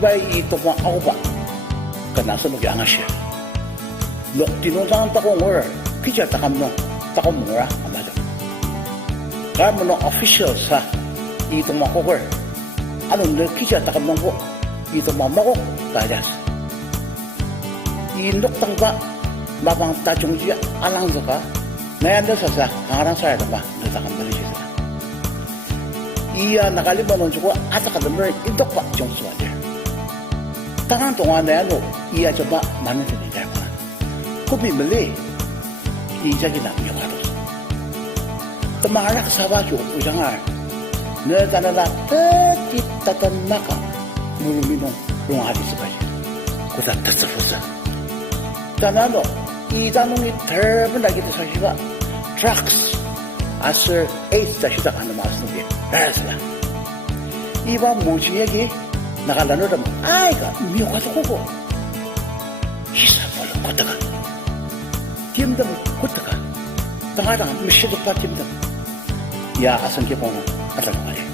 이바이 이또만 아오바 그나서 누기 안하시 녹디노장 따고 뭘 피자 따감노 따고 뭐라 안 맞아 가면은 오피셜 사 이또만 호걸 아는 너 피자 따감노 고 이또만 먹고 가자스 이 녹당바 마방 따종지 알랑서가 내한테 서서 강하랑 살아야 봐 너 따감노 시사 이야 나갈리 번원 주고 아삭하던들 인덕바 정수하지 당한 동안 내야노 이야 저봐 많은 소리 잘 거야 고비 멀리 이자기 남녀가도 또 말락 사바주 우장할 너다나라 뜻이 따뜻한 나가 무릎이노 롱하리스바지 고사 뜻스푸스 자나노 이단웅이 덜분하기도 사시바 드럭스 아슬 에이스자 시작하는 말씀이 알았어요. 이번 모지 얘기 나갈라는 아이가 미워가지고 오고 시사벌로 걷다가 김담을 걷다가 당하당 미시도파 김담 야 아성기 보는 아들 말이야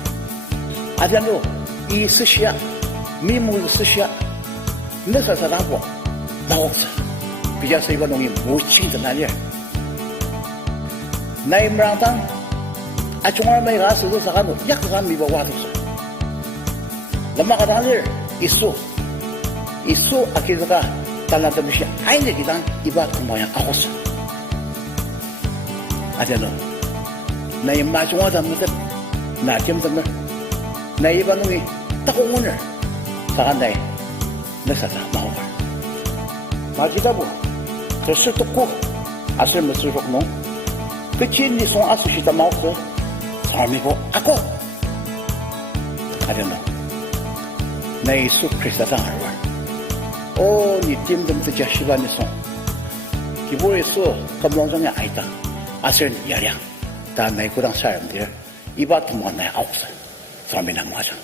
아들로 이 스시야 미물 스시야 내서 사람고 나옥사 비자서 이거 농이 모치기도 나냐 나이 무랑당 아종알 마이 가서도 사가노 약간 미버 와도서 넘어가다 하늘 이수 아키다가 달라다 미시 아이네기당 이바 모양 아고서 아제노 나이 마종하다 못해 나 겸담을 나이 바놈이 딱 오늘 사간다이 내사자 마오걸 마지다부 저 쓸떡고 아슬 못쓸 족노 그치 니 송 아수시다 마오서 사람이고 아고 아련노 나 예수 크리스타상 알월 오 니 찜덤도 자시바니 송 기보에서 검정정이 아니다 아슬 야량 다 나이 구당 사람들 이바트 뭐 나이 아홉살 사람이 남아져